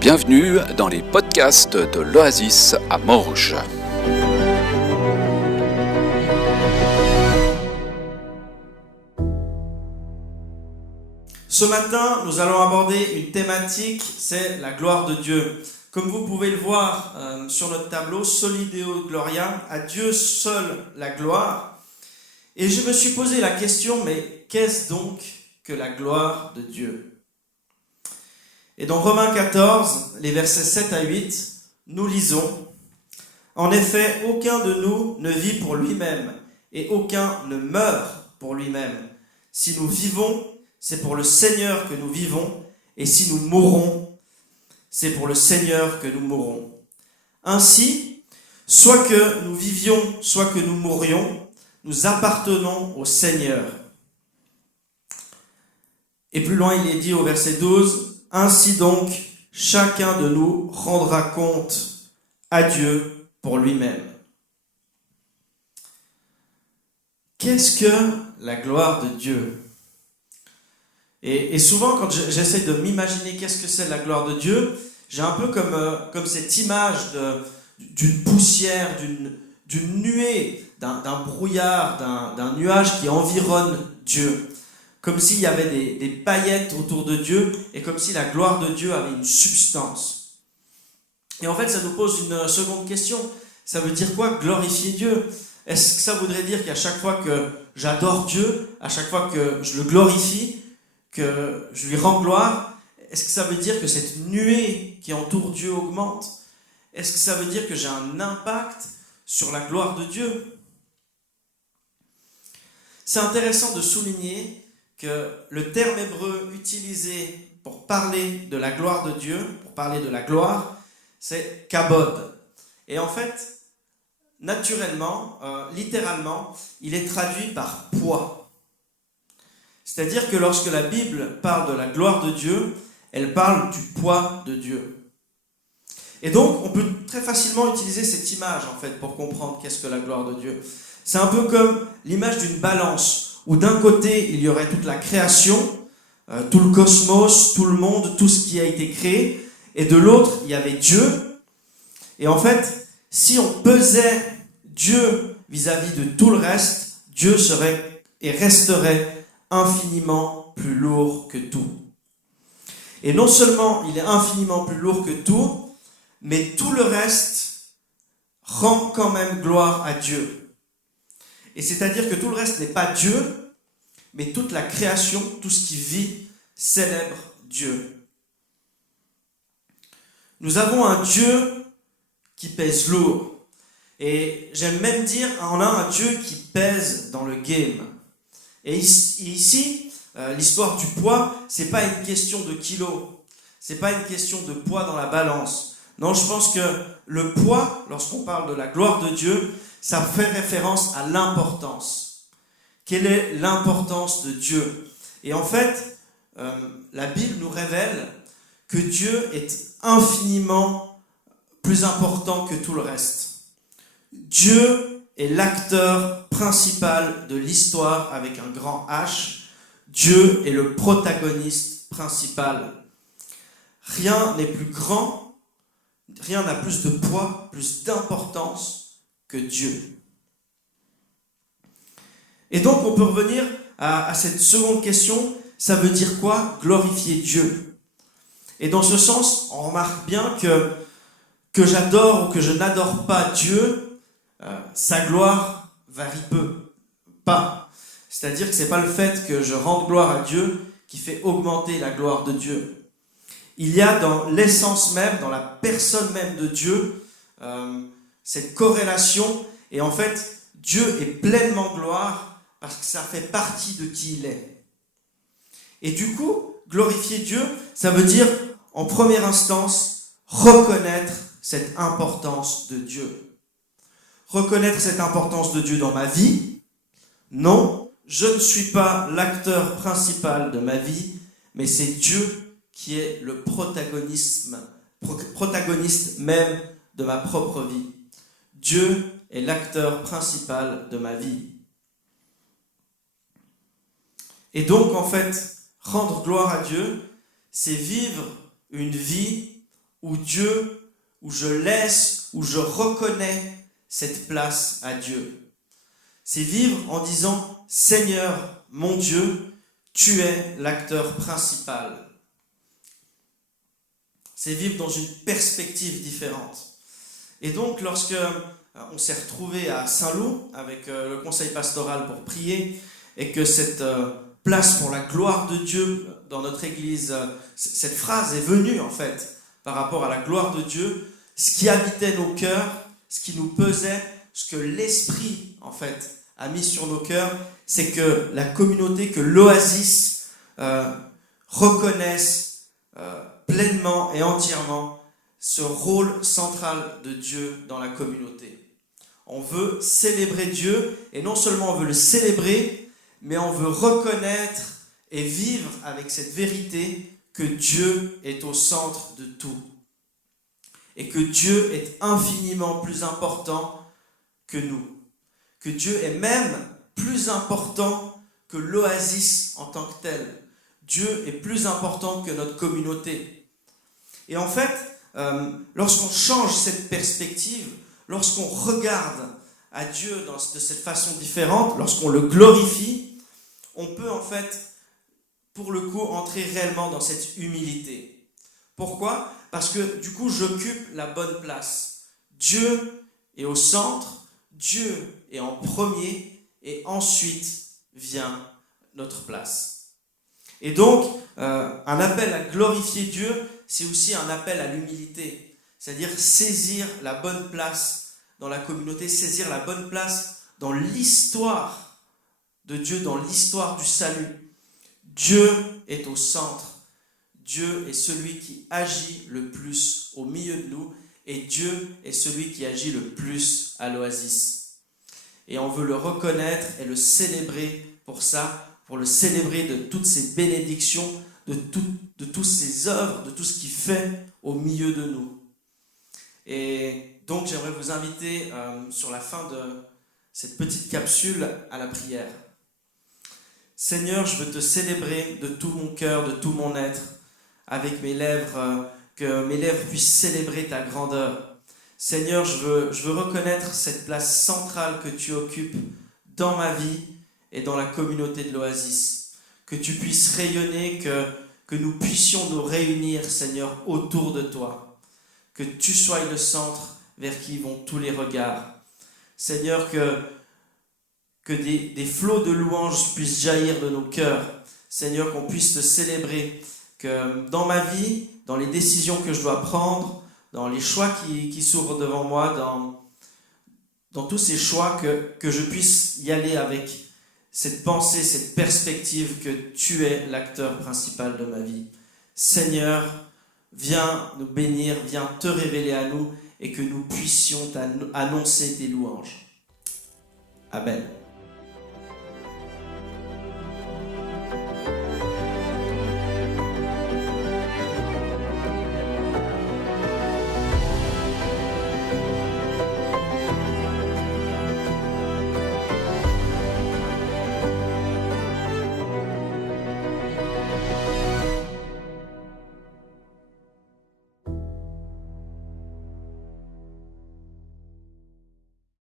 Bienvenue dans les podcasts de l'Oasis à Morges. Ce matin, nous allons aborder une thématique, c'est la gloire de Dieu. Comme vous pouvez le voir sur notre tableau, Soli Deo Gloria, à Dieu seul la gloire. Et je me suis posé la question, mais qu'est-ce donc que la gloire de Dieu ? Et dans Romains 14, les versets 7 à 8, nous lisons « En effet, aucun de nous ne vit pour lui-même, et aucun ne meurt pour lui-même. Si nous vivons, c'est pour le Seigneur que nous vivons, et si nous mourons, c'est pour le Seigneur que nous mourons. Ainsi, soit que nous vivions, soit que nous mourions, nous appartenons au Seigneur. » Et plus loin, il est dit au verset 12, « Ainsi donc, chacun de nous rendra compte à Dieu pour lui-même. » Qu'est-ce que la gloire de Dieu ? Et souvent, quand j'essaie de m'imaginer qu'est-ce que c'est la gloire de Dieu, j'ai un peu comme cette image d'une poussière, d'une nuée, d'un brouillard, d'un nuage qui environne Dieu. Comme s'il y avait des paillettes autour de Dieu et comme si la gloire de Dieu avait une substance. Et en fait, ça nous pose une seconde question. Ça veut dire quoi, glorifier Dieu ? Est-ce que ça voudrait dire qu'à chaque fois que j'adore Dieu, à chaque fois que je le glorifie, que je lui rends gloire, est-ce que ça veut dire que cette nuée qui entoure Dieu augmente ? Est-ce que ça veut dire que j'ai un impact sur la gloire de Dieu ? C'est intéressant de souligner que le terme hébreu utilisé pour parler de la gloire de Dieu, pour parler de la gloire, c'est kabod. Et en fait, naturellement, littéralement, il est traduit par poids. C'est-à-dire que lorsque la Bible parle de la gloire de Dieu, elle parle du poids de Dieu. Et donc, on peut très facilement utiliser cette image, en fait, pour comprendre qu'est-ce que la gloire de Dieu. C'est un peu comme l'image d'une balance, où d'un côté, il y aurait toute la création, tout le cosmos, tout le monde, tout ce qui a été créé, et de l'autre, il y avait Dieu. Et en fait, si on pesait Dieu vis-à-vis de tout le reste, Dieu serait et resterait infiniment plus lourd que tout. Et non seulement il est infiniment plus lourd que tout, mais tout le reste rend quand même gloire à Dieu. Et c'est-à-dire que tout le reste n'est pas Dieu, mais toute la création, tout ce qui vit, célèbre Dieu. Nous avons un Dieu qui pèse lourd. Et j'aime même dire, on a un Dieu qui pèse dans le game. Et ici, l'histoire du poids, c'est pas une question de kilos, c'est pas une question de poids dans la balance. Non, je pense que le poids, lorsqu'on parle de la gloire de Dieu, ça fait référence à l'importance. Quelle est l'importance de Dieu ? Et en fait, la Bible nous révèle que Dieu est infiniment plus important que tout le reste. Dieu est l'acteur principal de l'histoire avec un grand H. Dieu est le protagoniste principal. Rien n'est plus grand, rien n'a plus de poids, plus d'importance que Dieu. Et donc on peut revenir à cette seconde question, ça veut dire quoi, glorifier Dieu ? Et dans ce sens, on remarque bien que j'adore ou que je n'adore pas Dieu, sa gloire varie pas. C'est-à-dire que ce n'est pas le fait que je rende gloire à Dieu qui fait augmenter la gloire de Dieu. Il y a dans l'essence même, dans la personne même de Dieu, cette corrélation. Et en fait, Dieu est pleinement gloire parce que ça fait partie de qui il est. Et du coup, glorifier Dieu, ça veut dire, en première instance, reconnaître cette importance de Dieu. Reconnaître cette importance de Dieu dans ma vie ? Non, je ne suis pas l'acteur principal de ma vie, mais c'est Dieu qui est le protagoniste même de ma propre vie. Dieu est l'acteur principal de ma vie. Et donc, en fait, rendre gloire à Dieu, c'est vivre une vie où je laisse, où je reconnais cette place à Dieu. C'est vivre en disant « Seigneur, mon Dieu, tu es l'acteur principal ». C'est vivre dans une perspective différente. Et donc, lorsque on s'est retrouvé à Saint-Lô avec le conseil pastoral pour prier, et que cette place pour la gloire de Dieu dans notre église, cette phrase est venue en fait par rapport à la gloire de Dieu, ce qui habitait nos cœurs, ce qui nous pesait, ce que l'Esprit en fait a mis sur nos cœurs, c'est que la communauté, que l'Oasis reconnaisse pleinement et entièrement ce rôle central de Dieu dans la communauté. On veut célébrer Dieu, et non seulement on veut le célébrer, mais on veut reconnaître et vivre avec cette vérité que Dieu est au centre de tout. Et que Dieu est infiniment plus important que nous. Que Dieu est même plus important que l'Oasis en tant que tel. Dieu est plus important que notre communauté. Et en fait, lorsqu'on change cette perspective, lorsqu'on regarde à Dieu de cette façon différente, lorsqu'on le glorifie, on peut en fait, pour le coup, entrer réellement dans cette humilité. Pourquoi ? Parce que du coup, j'occupe la bonne place. Dieu est au centre, Dieu est en premier, et ensuite vient notre place. Et donc, un appel à glorifier Dieu, c'est aussi un appel à l'humilité. C'est-à-dire saisir la bonne place dans la communauté, saisir la bonne place dans l'histoire de Dieu, dans l'histoire du salut. Dieu est au centre. Dieu est celui qui agit le plus au milieu de nous, et Dieu est celui qui agit le plus à l'Oasis. Et on veut le reconnaître et le célébrer pour ça, pour le célébrer de toutes ses bénédictions, de toutes ses œuvres, de tout ce qu'il fait au milieu de nous. Et donc j'aimerais vous inviter sur la fin de cette petite capsule à la prière. Seigneur, je veux te célébrer de tout mon cœur, de tout mon être, avec mes lèvres, que mes lèvres puissent célébrer ta grandeur. Seigneur, je veux reconnaître cette place centrale que tu occupes dans ma vie et dans la communauté de l'Oasis. Que tu puisses rayonner, que nous puissions nous réunir, Seigneur, autour de toi. Que tu sois le centre vers qui vont tous les regards. Seigneur, que des flots de louanges puissent jaillir de nos cœurs. Seigneur, qu'on puisse te célébrer. Que dans ma vie, dans les décisions que je dois prendre, dans les choix qui s'ouvrent devant moi, dans tous ces choix, que je puisse y aller avec cette pensée, cette perspective que tu es l'acteur principal de ma vie. Seigneur, viens nous bénir, viens te révéler à nous et que nous puissions annoncer tes louanges. Amen.